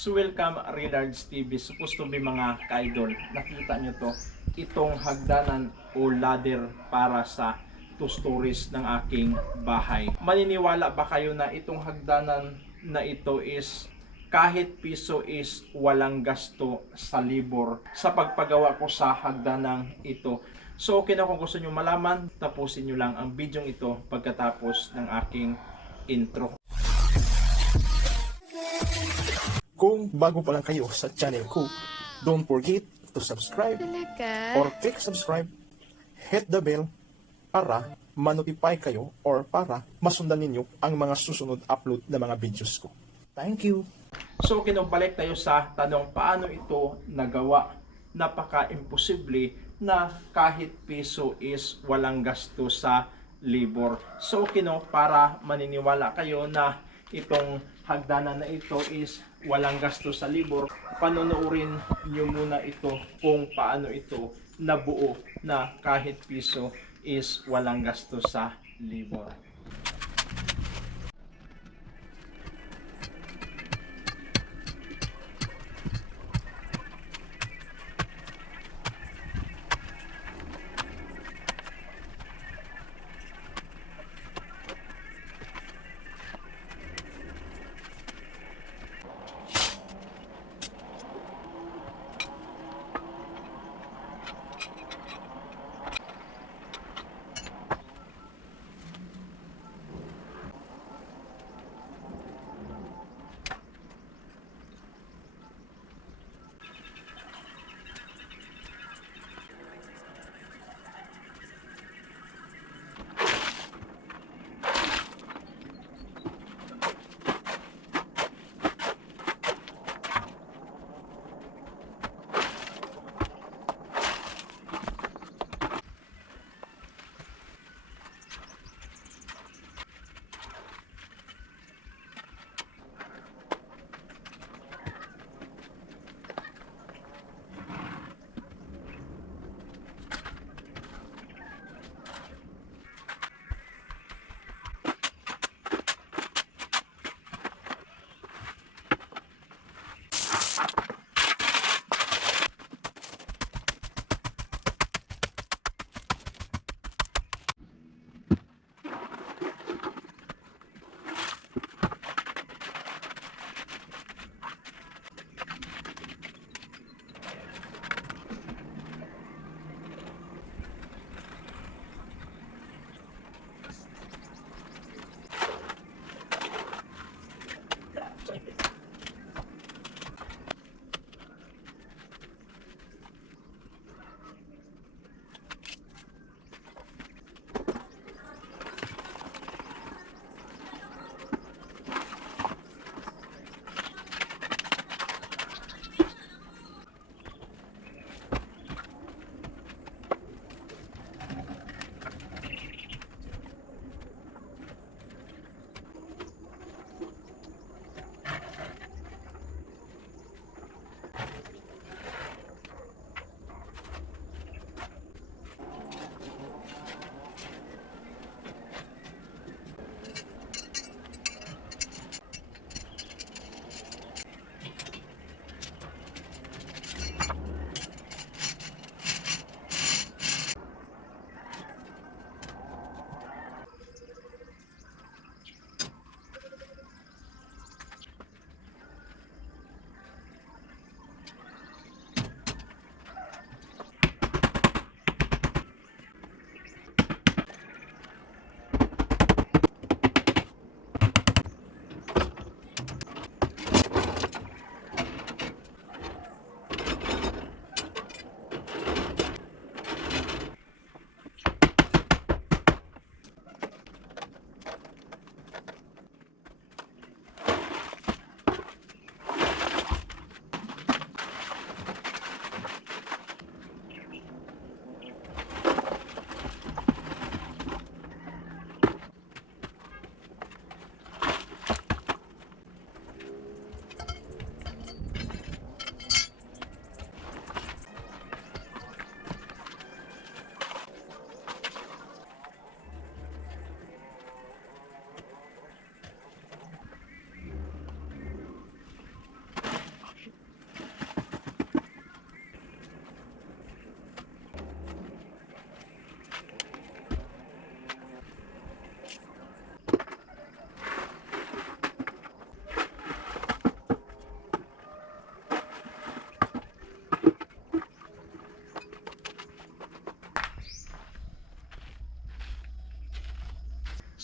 So welcome Redards TV. Supposed to be mga ka-idol. Nakita nyo to. Itong hagdanan o ladder para sa two stories ng aking bahay. Maniniwala ba kayo na itong hagdanan na ito is kahit piso is walang gasto sa libor sa pagpagawa ko sa hagdanang ito. So okay na kung gusto nyo malaman, tapusin nyo lang ang video ito pagkatapos ng aking intro. Kung bago pa lang kayo sa channel ko, don't forget to subscribe Talaga? or click subscribe, hit the bell para manotify kayo or para masundan ninyo ang mga susunod upload na mga videos ko. Thank you! So kinubalik tayo sa tanong paano ito nagawa. Napaka-imposible na kahit piso is walang gasto sa libor. So kino para maniniwala kayo na itong hagdanan na ito is walang gasto sa libor, panonoodin nyo muna ito kung paano ito nabuo na kahit piso is walang gasto sa libor.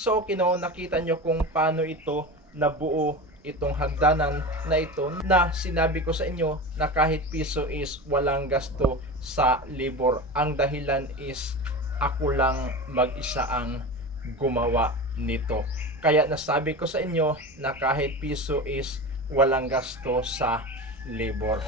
So, kino, nakita nyo kung paano ito nabuo itong hagdanan na ito na sinabi ko sa inyo na kahit piso is walang gasto sa labor. Ang dahilan is ako lang mag-isa ang gumawa nito. Kaya nasabi ko sa inyo na kahit piso is walang gasto sa labor.